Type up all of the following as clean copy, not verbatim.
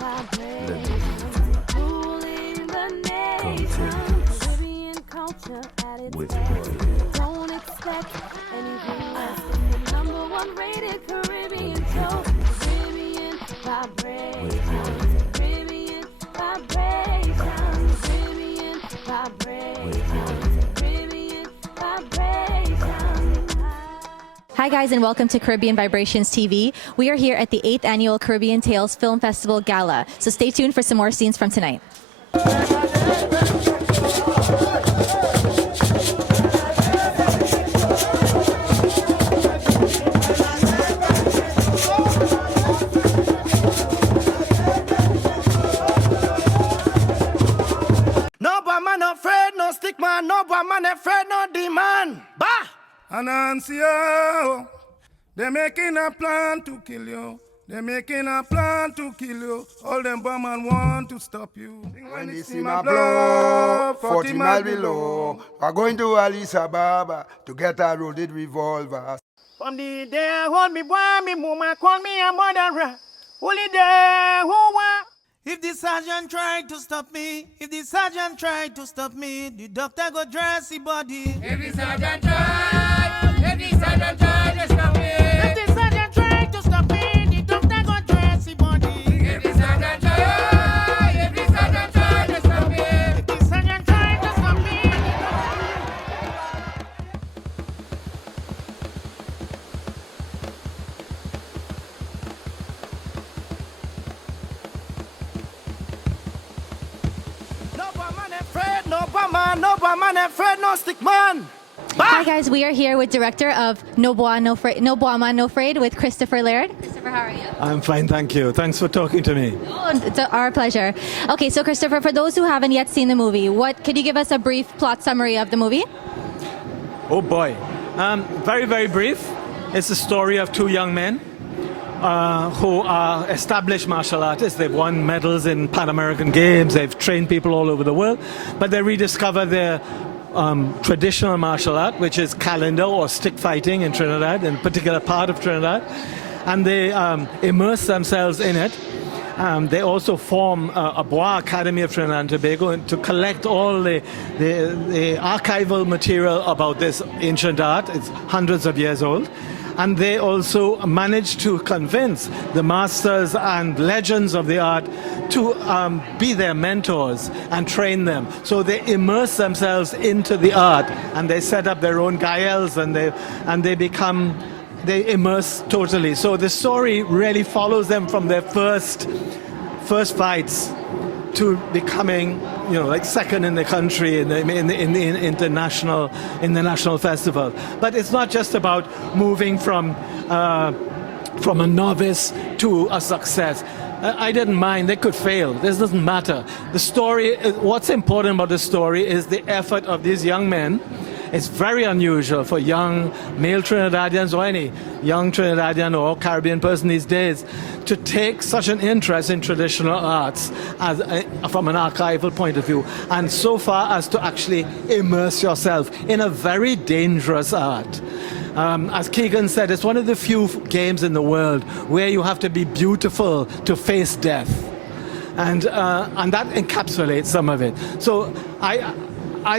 Let me contagious with Bois. Don't expect anything less than the #1 rated Caribbean show. Caribbean vibration. Caribbean vibration. Caribbean vibration. Caribbean vibration. Hi guys and welcome to Caribbean Vibrations TV. We are here at the 8th Annual Caribbeantales Film Festival Gala. So stay tuned for some more scenes from tonight. No boy man afraid, no stick man, no boy man afraid, no demand. Bah! Anansia, they're making a plan to kill you. They're making a plan to kill you. All them bombers want to stop you. When they see my blow, 40 miles below, we're going to Addis Ababa to get a loaded revolver. From the day hold me boy, me mama call me a murderer. Only day who want. If the sergeant tried to stop me, if the sergeant tried to stop me, the doctor go dress the body. If the sergeant tried to stop me. If the sergeant tried to stop me, the doctor go dress the body. If the sergeant tried to stop me. If the sergeant tried to stop me. No boy man afraid, no stick man. Hi guys, we are here with director of No Bois, No Man, No Fraid with Christopher Laird. Christopher, how are you? I'm fine, thank you. Thanks for talking to me. Oh, it's our pleasure. Okay, so Christopher, for those who haven't yet seen the movie, could you give us a brief plot summary of the movie? Oh boy. Very, very brief. It's the story of two young men who are established martial artists. They've won medals in Pan American Games. They've trained people all over the world. But they rediscover their traditional martial art, which is calendar or stick fighting in Trinidad, in a particular part of Trinidad. And they immerse themselves in it. They also form a Bois Academy of Trinidad and Tobago to collect all the archival material about this ancient art. It's hundreds of years old. And they also managed to convince the masters and legends of the art to be their mentors and train them. So they immerse themselves into the art and they set up their own gaels and they immerse totally. So the story really follows them from their first fights to becoming, like second in the country in the national festival. But it's not just about moving from a novice to a success. I didn't mind. They could fail. This doesn't matter. The story. What's important about the story is the effort of these young men. It's very unusual for young male Trinidadians or any young Trinidadian or Caribbean person these days to take such an interest in traditional arts from an archival point of view, and so far as to actually immerse yourself in a very dangerous art. As Keegan said, it's one of the few games in the world where you have to be beautiful to face death. And that encapsulates some of it. So I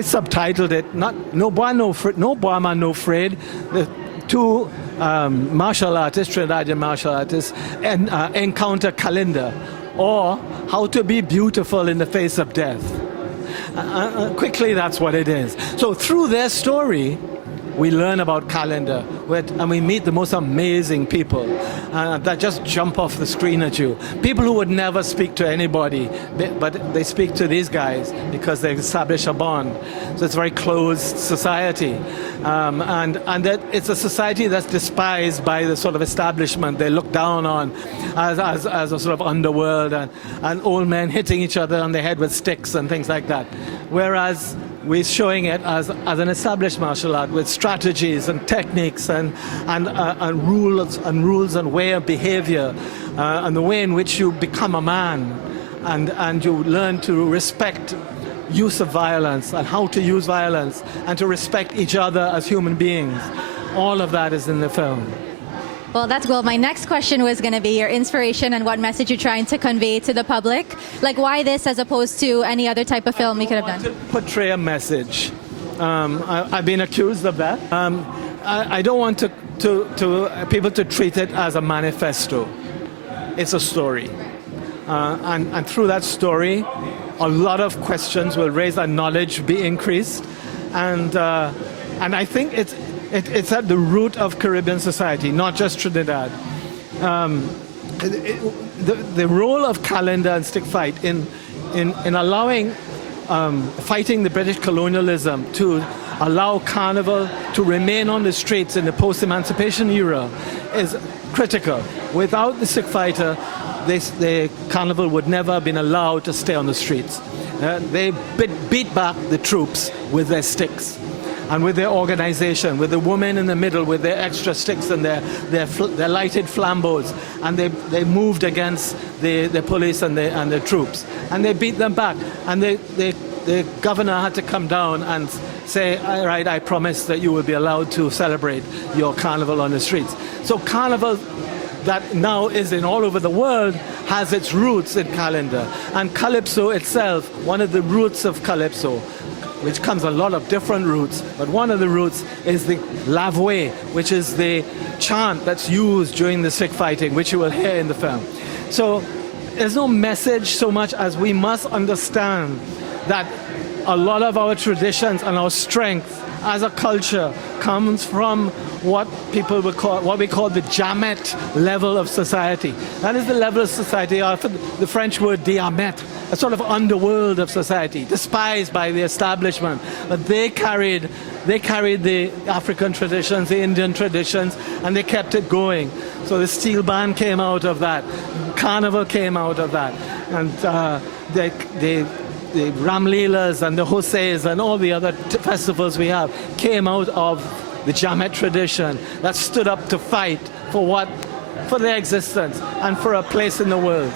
subtitled it No Bois, Man, No Fraid. The two martial artists, Trinidadian martial artists, and encounter calendar, or how to be beautiful in the face of death. Quickly, that's what it is. So through their story, we learn about calendar, and we meet the most amazing people that just jump off the screen at you. People who would never speak to anybody, but they speak to these guys because they've established a bond. So it's a very closed society. And that it's a society that's despised by the sort of establishment. They look down on as a sort of underworld and old men hitting each other on the head with sticks and things like that. Whereas we're showing it as an established martial art with strategies and techniques and rules and way of behavior and the way in which you become a man and you learn to respect use of violence and how to use violence and to respect each other as human beings. All of that is in the film. Well, that's cool. My next question was going to be your inspiration and what message you're trying to convey to the public. Like, why this as opposed to any other type of film you could have done? To portray a message. I've been accused of that. I don't want people to treat it as a manifesto. It's a story. And through that story, a lot of questions will raise and knowledge be increased. And I think it's at the root of Caribbean society, not just Trinidad. The role of calendar and stick fight in allowing fighting the British colonialism to allow carnival to remain on the streets in the post-emancipation era is critical. Without the stick fighter, the carnival would never have been allowed to stay on the streets. They beat back the troops with their sticks and with their organization, with the women in the middle with their extra sticks and their lighted flambeaux, and they moved against the police and the troops, and they beat them back, and the governor had to come down and say, all right, I promise that you will be allowed to celebrate your carnival on the streets. So carnival that now is in all over the world has its roots in calendar. And Calypso itself, one of the roots of Calypso, which comes a lot of different roots, but one of the roots is the lavoué, which is the chant that's used during the stick fighting, which you will hear in the film. So there's no message so much as we must understand that a lot of our traditions and our strength as a culture comes from what we call the Jamet level of society. That is the level of society, the French word diamet, a sort of underworld of society, despised by the establishment. But they carried the African traditions, the Indian traditions, and they kept it going. So the steel band came out of that, carnival came out of that, and the Ramleelas and the Hosseis and all the other festivals we have came out of the Jamet tradition that stood up to fight for their existence and for a place in the world.